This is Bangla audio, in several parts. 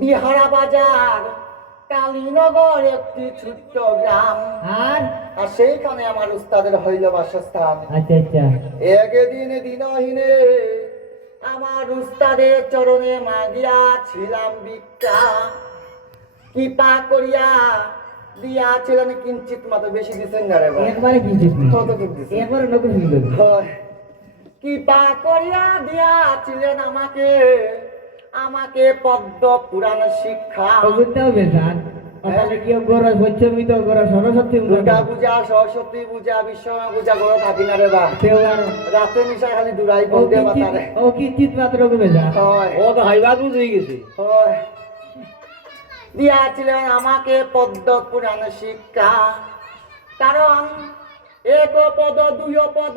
বিহারা বাজার কালীনগর একটি ছোট্ট গ্রাম। আর? আর সেইখানে আমার উস্তাদের হইল বাসস্থান। আচ্ছা আচ্ছা। একদিন দিনহীনে আমার উস্তাদের চরণে মাগিয়া ছিলাম ভিক্ষা। কৃপা করিয়া দিয়াছিলেন কিঞ্চিত মতো বেশি দিচ্ছেন না রে। একবারে কতটুক একবারে কিনছিস কৃপা করিয়া দিয়াছিলেন আমাকে। আমাকে পদ্ম পুরাণ শিক্ষা। ওগুলো হবে স্যার। তাহলে কি গরজ পঞ্চমী তো গরজ সরস্বতী দুর্গা পূজা সরস্বতী পূজা পূজা করে থাকি না রে বা। কেউ রাতে মিশাই খালি দুরাই ও বলতে কিঞ্চিত মাতারে। ও কিঞ্চিত মাত্র কমে যা হয়। ও তো হাইবার বুঝ হয়ে। গেছে দিয়াছিলেন আমাকে পদ্ম পুরাণ শিক্ষা। কারণ এক পদ দুই পদ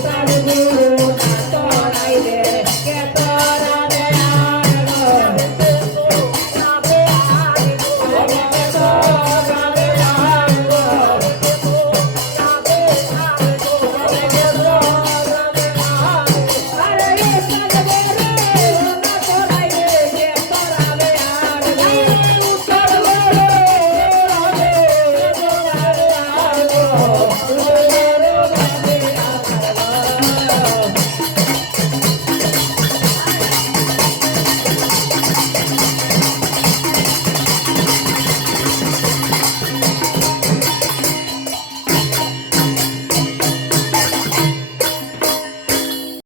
Sorry.